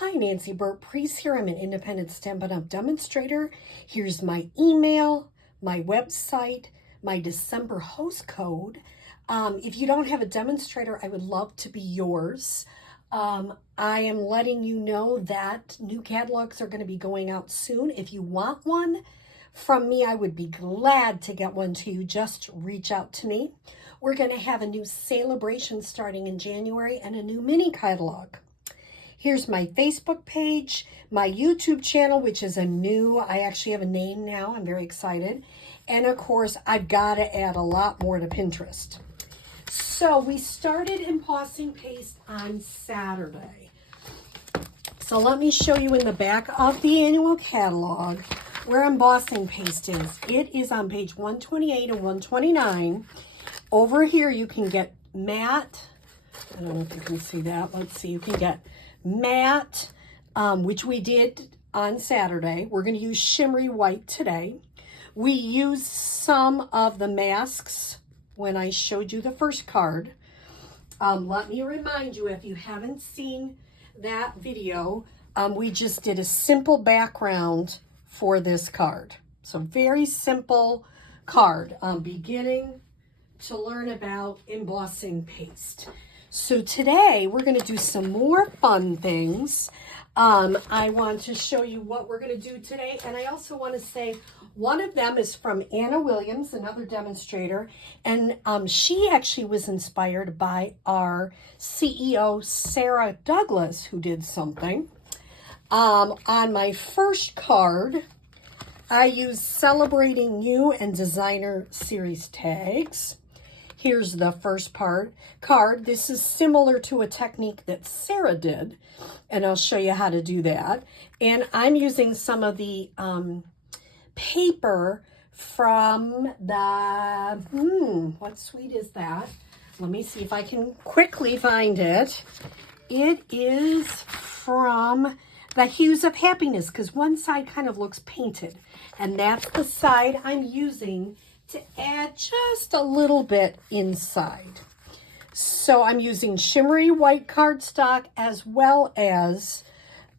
Hi, Nancy Burt-Preece here. I'm an independent Stampin' Up demonstrator. Here's my email, my website, my December host code. If you don't have a demonstrator, I would love to be yours. I am letting you know that new catalogs are going to be going out soon. If you want one from me, I would be glad to get one to you. Just reach out to me. We're going to have a new celebration starting in January and a new mini catalog. Here's my Facebook page, my YouTube channel, which is I actually have a name now. I'm very excited. And of course, I've got to add a lot more to Pinterest. So we started embossing paste on Saturday. So let me show you in the back of the annual catalog where embossing paste is. It is on page 128 and 129. Over here, you can get matte. I don't know if you can see that. Let's see. You can get matte, which we did on Saturday. We're going to use shimmery white today. We used some of the masks when I showed you the first card. Let me remind you, if you haven't seen that video, we just did a simple background for this card. So very simple card, beginning to learn about embossing paste. So today we're going to do some more fun things. I want to show you what we're going to do today. And I also want to say one of them is from Anna Williams, another demonstrator. And she actually was inspired by our CEO, Sarah Douglas, who did something. On my first card, I used Celebrating You and Designer Series tags. Here's the first card. This is similar to a technique that Sarah did, and I'll show you how to do that. And I'm using some of the paper from the, what suite is that? Let me see if I can quickly find it. It is from the Hues of Happiness, because one side kind of looks painted, and that's the side I'm using to add just a little bit inside. So I'm using shimmery white cardstock as well as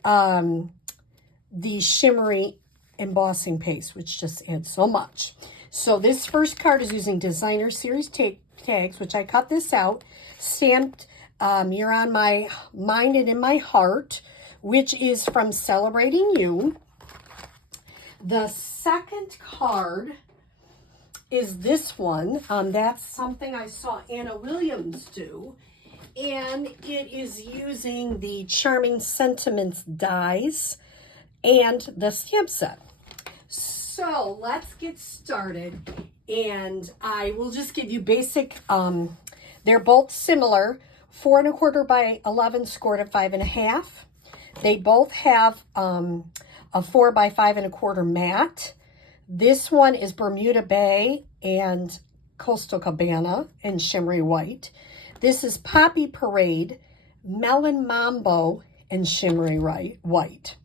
the shimmery embossing paste, which just adds so much. So this first card is using Designer Series tags, which I cut this out, stamped You're on My Mind and in My Heart, which is from Celebrating You. The second card is this one. That's something I saw Anna Williams do. And it is using the Charming Sentiments dies and the stamp set. So let's get started. And I will just give you basic, they're both similar, 4 1/4 by 11 scored at 5 1/2. They both have a 4 by 5 1/4 matte. This one is Bermuda Bay and Coastal Cabana in shimmery white. This is Poppy Parade, Melon Mambo in shimmery white.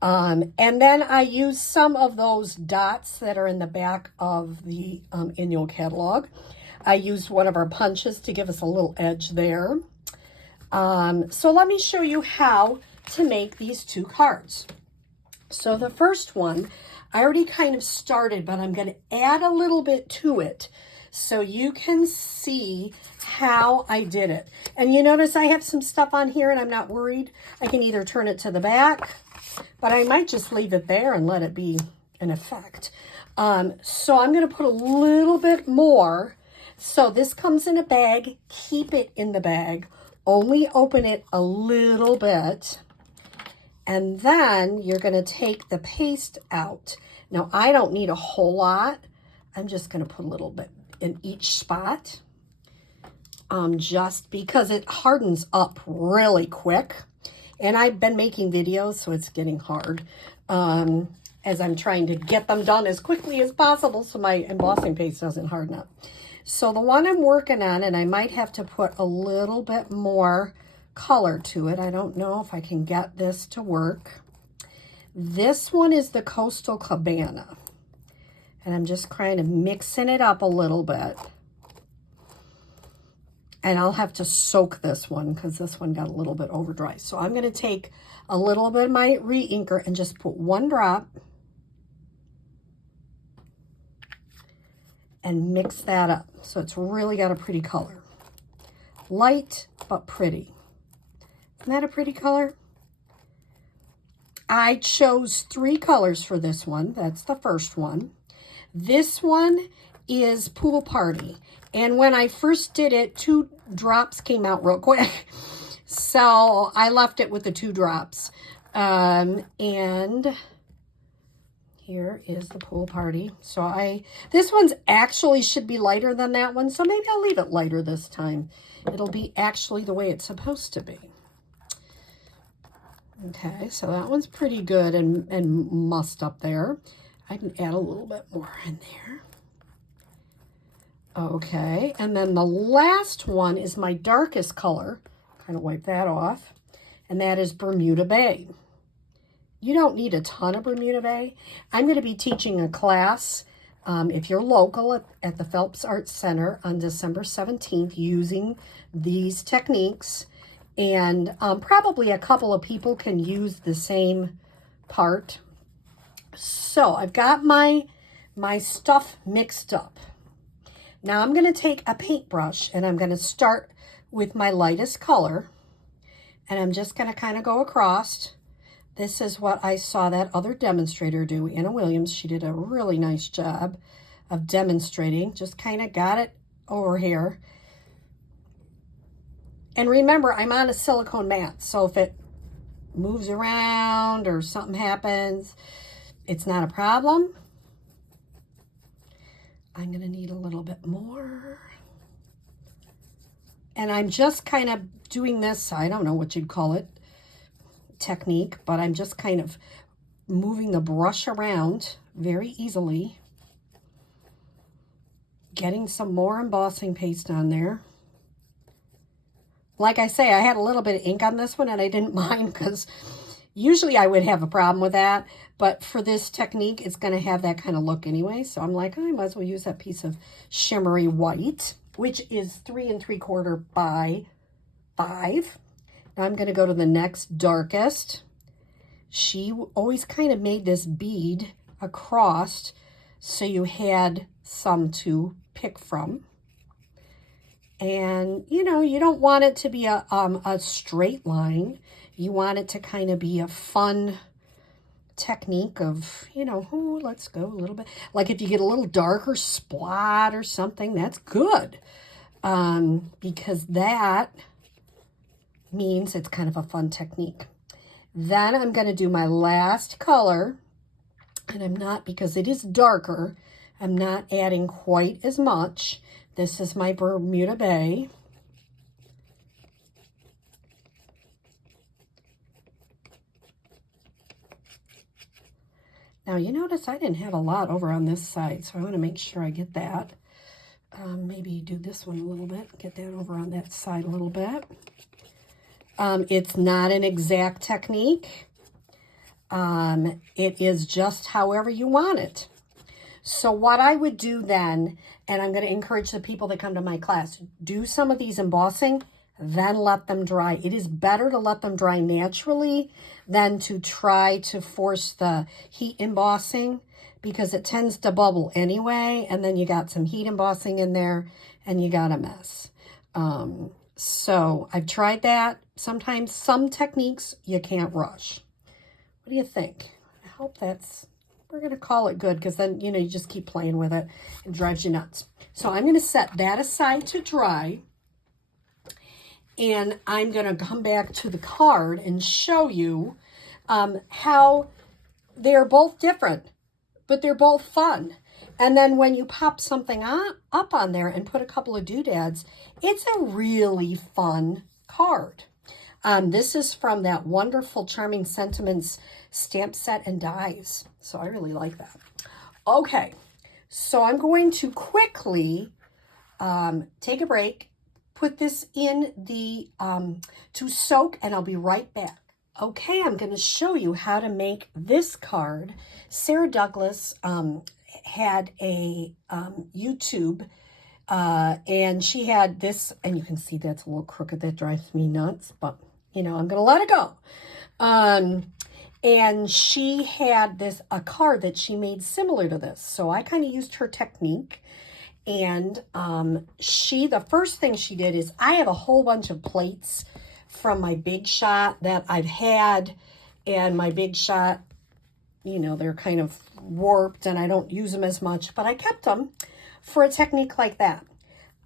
And then I use some of those dots that are in the back of the annual catalog. I used one of our punches to give us a little edge there. So let me show you how to make these two cards. So the first one, I already kind of started, but I'm going to add a little bit to it so you can see how I did it. And you notice I have some stuff on here and I'm not worried. I can either turn it to the back, but I might just leave it there and let it be an effect. So I'm going to put a little bit more. So this comes in a bag. Keep it in the bag. Only open it a little bit. And then you're going to take the paste out. Now, I don't need a whole lot. I'm just going to put a little bit in each spot. Just because it hardens up really quick. And I've been making videos, so it's getting hard. As I'm trying to get them done as quickly as possible so my embossing paste doesn't harden up. So the one I'm working on, and I might have to put a little bit more color to it. I don't know if I can get this to work. This one is the Coastal Cabana. And I'm just kind of mixing it up a little bit. And I'll have to soak this one because this one got a little bit over dry. So I'm going to take a little bit of my re-inker and just put 1 drop and mix that up. So it's really got a pretty color. Light, but pretty. Isn't that a pretty color? I chose 3 colors for this one. That's the first one. This one is Pool Party. And when I first did it, 2 drops came out real quick. So I left it with the 2 drops. And here is the Pool Party. So this one's actually should be lighter than that one. So maybe I'll leave it lighter this time. It'll be actually the way it's supposed to be. Okay, so that one's pretty good and mussed up there. I can add a little bit more in there. Okay, and then the last one is my darkest color. Kind of wipe that off. And that is Bermuda Bay. You don't need a ton of Bermuda Bay. I'm going to be teaching a class, if you're local, at the Phelps Arts Center on December 17th using these techniques. And probably a couple of people can use the same part. So I've got my stuff mixed up. Now I'm going to take a paintbrush and I'm going to start with my lightest color. And I'm just going to kind of go across. This is what I saw that other demonstrator do, Anna Williams. She did a really nice job of demonstrating. Just kind of got it over here. And remember, I'm on a silicone mat, so if it moves around or something happens, it's not a problem. I'm going to need a little bit more. And I'm just kind of doing this, I don't know what you'd call it, technique, but I'm just kind of moving the brush around very easily. Getting some more embossing paste on there. Like I say, I had a little bit of ink on this one and I didn't mind because usually I would have a problem with that. But for this technique, it's going to have that kind of look anyway. So I'm like, I might as well use that piece of shimmery white, which is 3 3/4 by 5. Now I'm going to go to the next darkest. She always kind of made this bead across so you had some to pick from. And, you know, you don't want it to be a straight line. You want it to kind of be a fun technique of, you know, oh, let's go a little bit. Like if you get a little darker spot or something, that's good. Because that means it's kind of a fun technique. Then I'm going to do my last color. And I'm not, because it is darker, I'm not adding quite as much. This is my Bermuda Bay. Now you notice I didn't have a lot over on this side, so I want to make sure I get that. Maybe do this one a little bit, get that over on that side a little bit. It's not an exact technique. It is just however you want it. So what I would do then, and I'm going to encourage the people that come to my class, do some of these embossing, then let them dry. It is better to let them dry naturally than to try to force the heat embossing because it tends to bubble anyway, and then you got some heat embossing in there and you got a mess. So I've tried that. Sometimes some techniques you can't rush. What do you think? I hope we're going to call it good because then, you know, you just keep playing with it. It drives you nuts. So I'm going to set that aside to dry. And I'm going to come back to the card and show you how they're both different, but they're both fun. And then when you pop something up on there and put a couple of doodads, it's a really fun card. This is from that wonderful Charming Sentiments stamp set and dies. So I really like that. Okay, so I'm going to quickly take a break, put this in the to soak, and I'll be right back. Okay, I'm going to show you how to make this card. Sarah Douglas had a YouTube And she had this, and you can see that's a little crooked. That drives me nuts, but you know, I'm going to let it go. And she had a card that she made similar to this. So I kind of used her technique. And the first thing she did is, I have a whole bunch of plates from my Big Shot that I've had. And my Big Shot, you know, they're kind of warped and I don't use them as much. But I kept them for a technique like that.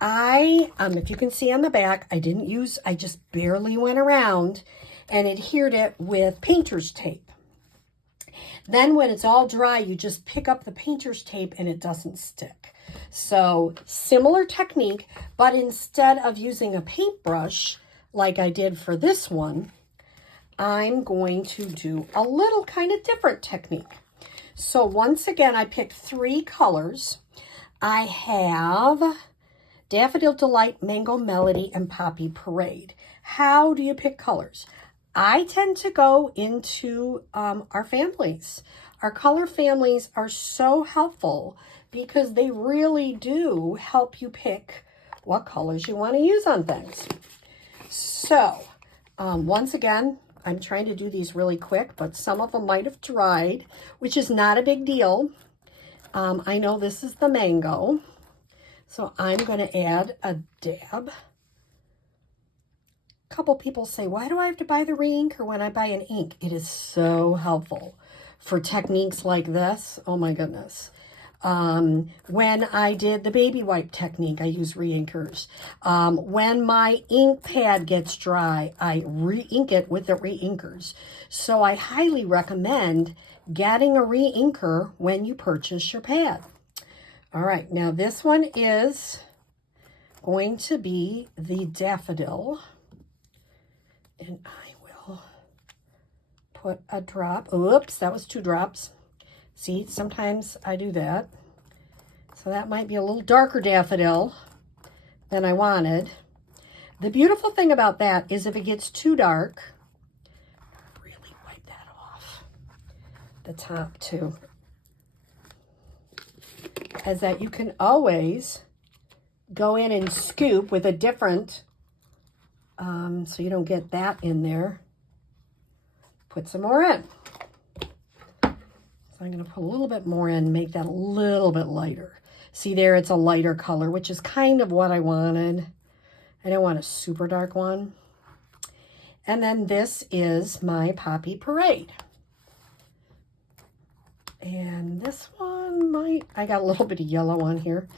If you can see on the back, I just barely went around and adhered it with painter's tape. Then when it's all dry, you just pick up the painter's tape and it doesn't stick. So similar technique, but instead of using a paintbrush like I did for this one, I'm going to do a little kind of different technique. So once again, I picked 3 colors. I have Daffodil Delight, Mango Melody, and Poppy Parade. How do you pick colors? I tend to go into our families. Our color families are so helpful because they really do help you pick what colors you want to use on things. So, once again, I'm trying to do these really quick, but some of them might have dried, which is not a big deal. I know this is the mango, so I'm going to add a dab. A couple people say, why do I have to buy the re-inker when I buy an ink? It is so helpful for techniques like this. Oh my goodness. When I did the baby wipe technique, I use re-inkers. When my ink pad gets dry, I re-ink it with the re-inkers. So I highly recommend getting a re-inker when you purchase your pad. All right, now this one is going to be the daffodil. And I will put a drop. Oops, that was 2 drops. See, sometimes I do that. So that might be a little darker daffodil than I wanted. The beautiful thing about that is if it gets too dark, really wipe that off. The top too. Is that you can always go in and scoop with a different, so you don't get that in there. Put some more in. So I'm going to put a little bit more in, make that a little bit lighter. See there, it's a lighter color, which is kind of what I wanted. I don't want a super dark one. And then this is my Poppy Parade. And this one I got a little bit of yellow on here.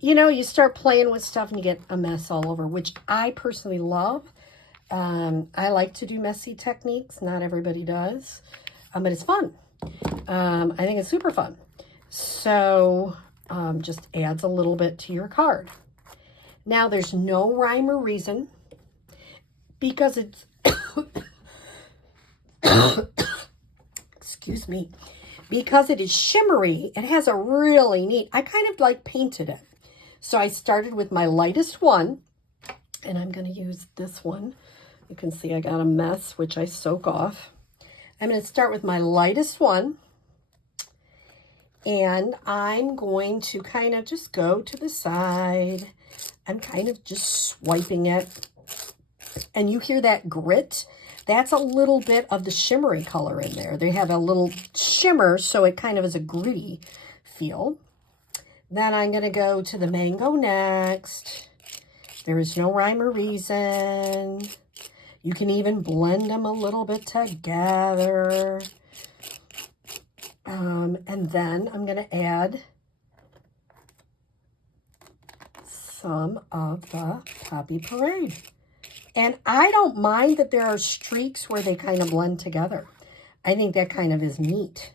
You know, you start playing with stuff and you get a mess all over, which I personally love. I like to do messy techniques. Not everybody does, but it's fun. I think it's super fun. So just adds a little bit to your card. Now there's no rhyme or reason because it's, excuse me, because it is shimmery. It has a really neat, I kind of like painted it. So I started with my lightest one, and I'm going to use this one. You can see I got a mess, which I soak off. I'm going to start with my lightest one, and I'm going to kind of just go to the side. I'm kind of just swiping it, and you hear that grit? That's a little bit of the shimmery color in there. They have a little shimmer, so it kind of is a gritty feel. Then I'm going to go to the mango next. There is no rhyme or reason. You can even blend them a little bit together. And then I'm going to add some of the Poppy Parade. And I don't mind that there are streaks where they kind of blend together. I think that kind of is neat.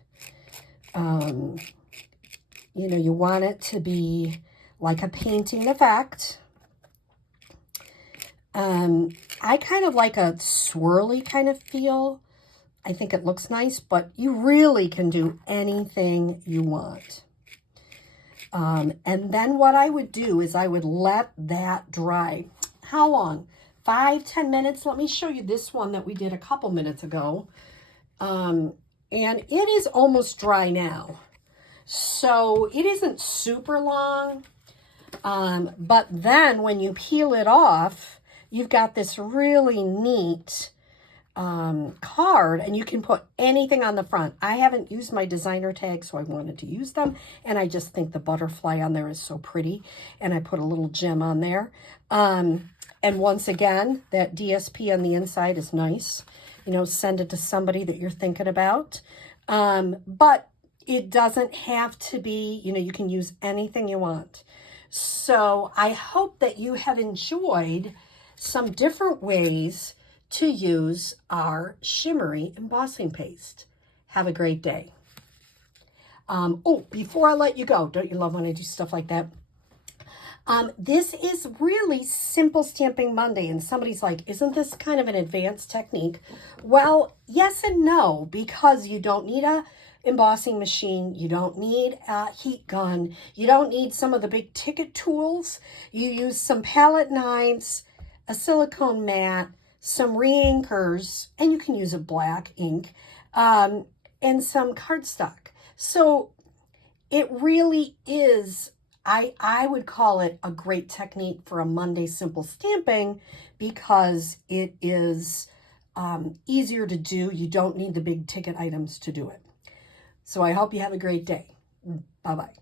You know, you want it to be like a painting effect. I kind of like a swirly kind of feel. I think it looks nice, but you really can do anything you want. And then what I would do is I would let that dry. How long? 5-10 minutes. Let me show you this one that we did a couple minutes ago. And it is almost dry now. So it isn't super long. But then when you peel it off, you've got this really neat card, and you can put anything on the front. I haven't used my designer tags, so I wanted to use them, and I just think the butterfly on there is so pretty, and I put a little gem on there. And once again, that DSP on the inside is nice. You know, send it to somebody that you're thinking about. But it doesn't have to be, you know, you can use anything you want. So I hope that you have enjoyed some different ways to use our shimmery embossing paste. Have a great day. Oh, before I let you go, don't you love when I do stuff like that? This is really Simple Stamping Monday, and somebody's like, isn't this kind of an advanced technique? Well, yes and no, because you don't need a embossing machine, you don't need a heat gun, you don't need some of the big ticket tools. You use some palette knives, a silicone mat, some re-inkers, and you can use a black ink, and some cardstock. So it really is, I would call it a great technique for a Monday simple stamping, because it is easier to do. You don't need the big ticket items to do it. So I hope you have a great day. Bye-bye.